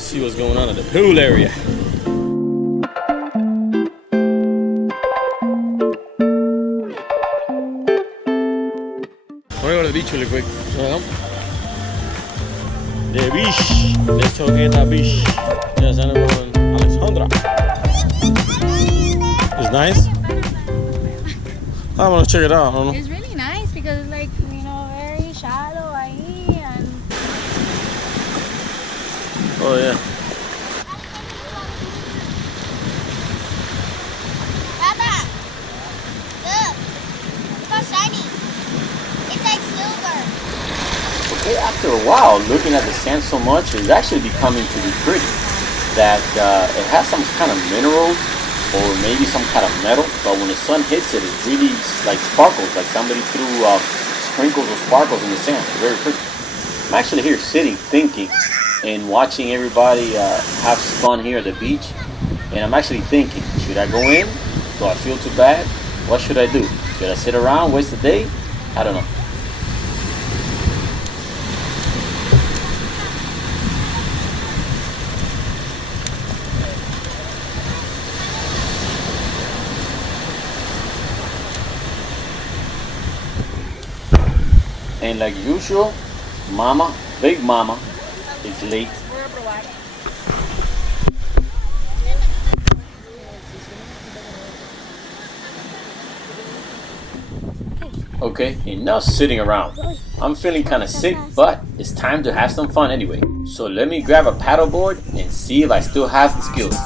Let's see what's going on at the pool area. We're going to the beach really quick. The beach. Let's go get the beach. Yes, I'm going Alexandra. It's nice. I want to check it out. I don't know. It's really nice because it's like, you know, very shallow ahí and... Oh yeah. Papa, look, it's so shiny. It's like silver. Okay, after a while, looking at the sand so much, it's actually becoming to be pretty. That it has some kind of minerals or maybe some kind of metal, but when the sun hits it, it really like sparkles, like somebody threw sprinkles of sparkles in the sand. It's very pretty. I'm actually here sitting, thinking, and watching everybody have fun here at the beach. And I'm actually thinking, should I go in? Do I feel too bad? What should I do? Should I sit around, waste the day? I don't know. And like usual, Mama, Big Mama, is late. Okay, enough sitting around. I'm feeling kind of sick, but it's time to have some fun anyway. So let me grab a paddleboard and see if I still have the skills.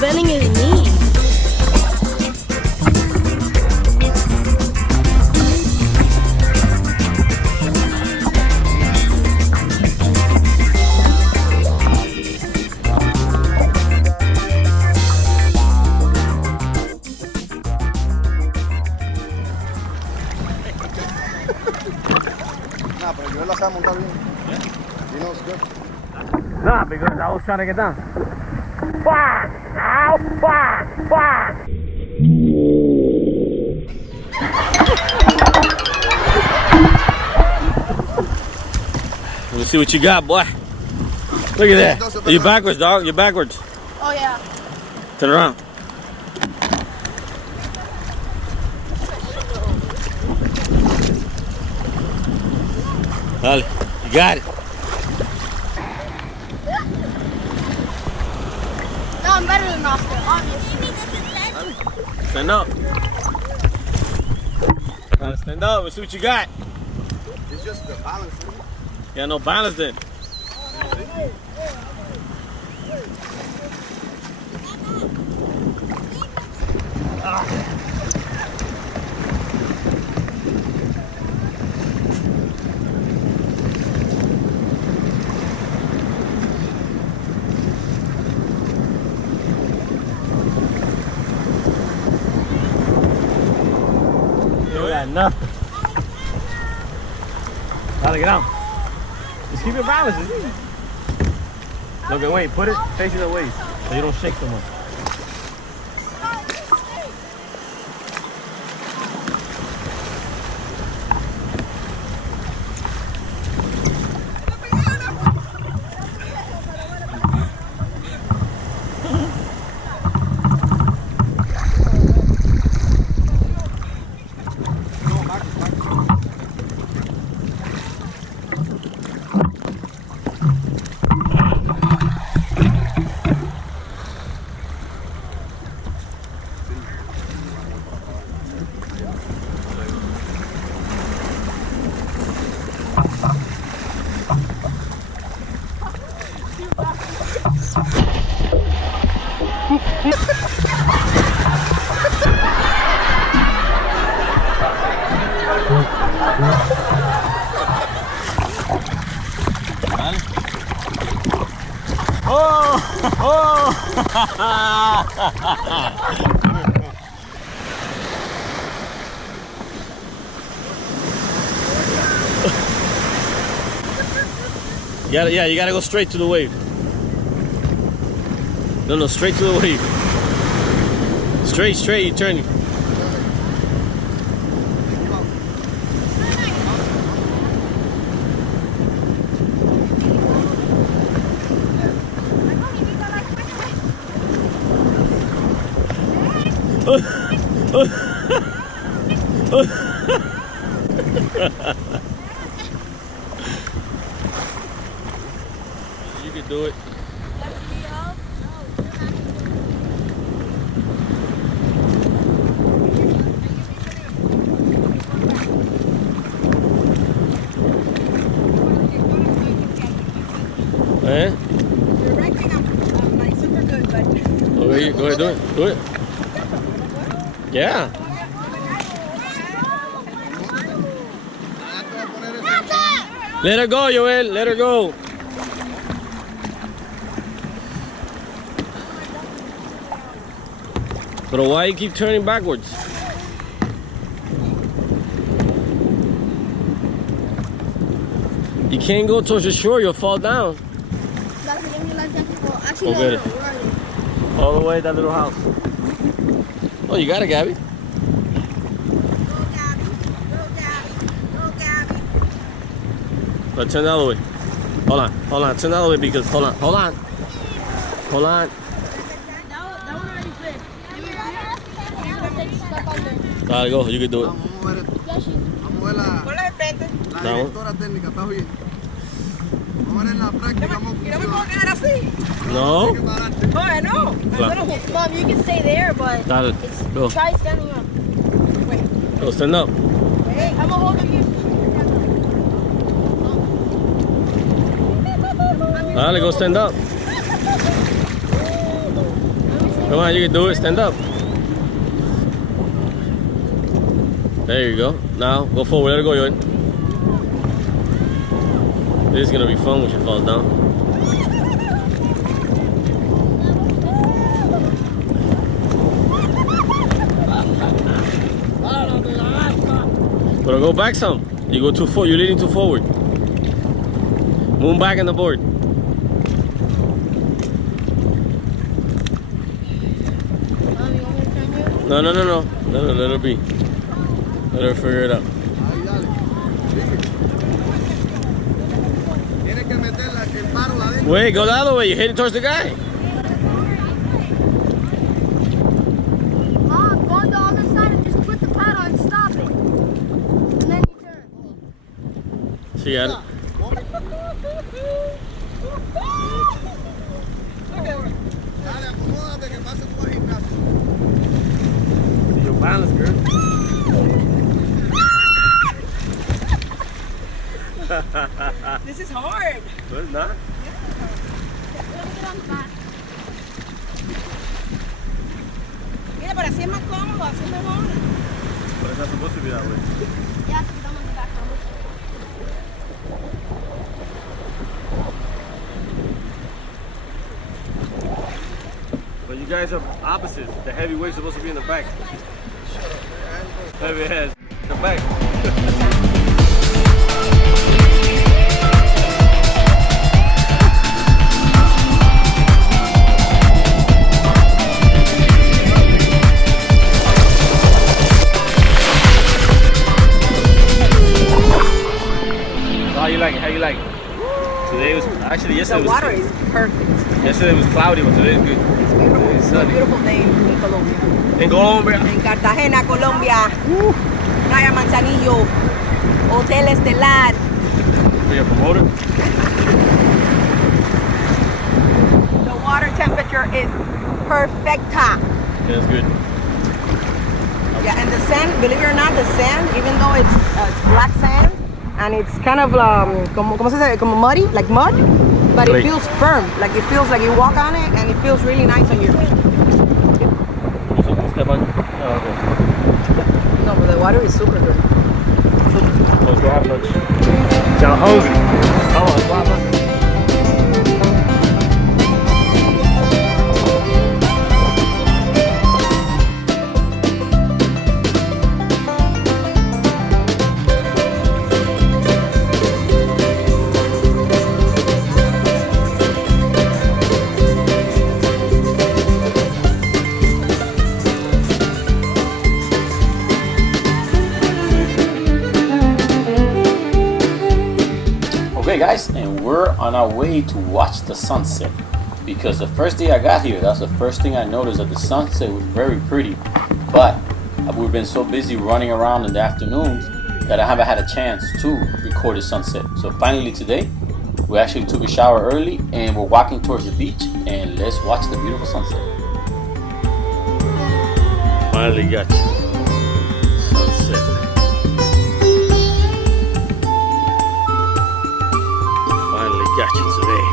Bending his knees. Nah, pero yo la sabe montar bien. You know it's good. Nah, because I was trying to get down. Fuck! Ow! Fuck! Fuck! Let me see what you got, boy. Look at that. You're backwards, dog. You're backwards. Oh yeah. Turn around. Dale, you got it. No, I'm better than Oscar, obviously. Stand up. Stand up. Let's see what you got. It's just the balance. You got no balance then. You got nothing. Gotta get out. Just keep your balance. It's easy. Look at wait. Put it facing the waist so you don't shake so much. Oh! Oh! You gotta go straight to the wave. No, straight to the wave. Straight, you're turning. You can do it. Eh? Directing, I'm like super good, but. Okay, go ahead, do it. Yeah. Let her go, Joel. Let her go. But why you keep turning backwards? You can't go towards the shore. You'll fall down. Actually, Go get it. All the way that little house. Oh, you got it, Gabby. But turn the other way. Hold on. Turn the other way because hold on. That one already fit. Dale, go. You can do it. Vamos a ver la directora técnica, está bien. Vamos a ver en la práctica. ¿Y no me puedo quedar así? No. No. Mom, you can stay there, but Dale. Go. try standing up. Go. Stand up. Hey, I'm gonna hold him here. Dale, go stand up. Come on, you can do it. Stand up. There you go. Now, go forward. Let her go, Joel. This is gonna be fun when she falls down. But go back some. You go too far. You're leaning too forward. Move back on the board. No. Let her be. Let her figure it out. Ahí, dale. Tienes que meterla, que el paro la deja. Wait, go the other way. You're heading towards the guy. Mom, go on the other side and just put the paddle and stop it. And then you turn. She got it. Dale, acomódate que pase tú al gimnasio. Your balance, girl. This is hard. No, it's not. Let me get on the back. Mira, pero así es más cómodo, así es mejor. But it's not supposed to be that way. Yeah, so I'm on the back. But you guys are opposites. The heavy weight's supposed to be in the back. Heavy head in the back. How you like it? How you like it? Today was actually yesterday. The water is perfect. Yesterday was cloudy, but today is good. It's beautiful. It's It's a sunny. beautiful day in Colombia. In Colombia. En Cartagena, Colombia. Playa Manzanillo. Hotel Estelar. For your promoter. The water temperature is perfecta. Yeah, it's good. Yeah, and the sand, believe it or not, the sand, even though it's black sand, and it's kind of como se dice, como muddy, like mud, but Great. it feels firm. Like it feels like you walk on it, and it feels really nice on your feet. Step on. Oh, okay. No, but the water is super good. Okay guys, and we're on our way to watch the sunset, because the first day I got here, that's the first thing I noticed, that the sunset was very pretty, but we've been so busy running around in the afternoons that I haven't had a chance to record the sunset. So finally today, we actually took a shower early and we're walking towards the beach, and let's watch the beautiful sunset. Finally got you. Sunset. Finally got you today.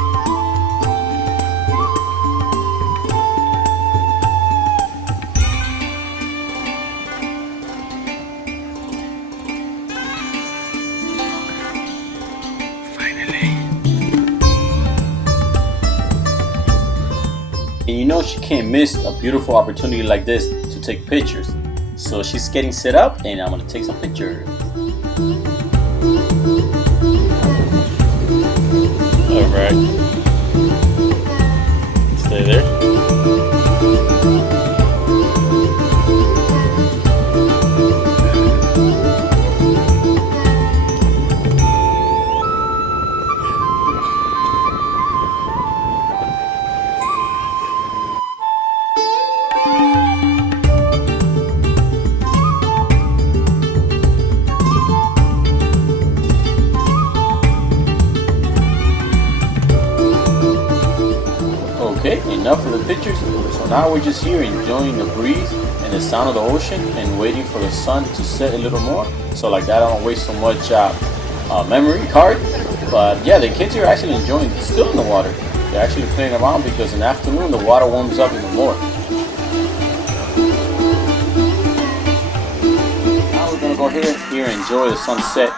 And you know she can't miss a beautiful opportunity like this to take pictures. So she's getting set up and I'm gonna take some pictures. Alright. Stay there. Okay, enough of the pictures. So now we're just here enjoying the breeze and the sound of the ocean and waiting for the sun to set a little more. So like that, I don't waste so much memory card. But yeah, the kids are actually enjoying it. Still in the water. They're actually playing around because in the afternoon the water warms up even more. Now we're gonna go ahead here and enjoy the sunset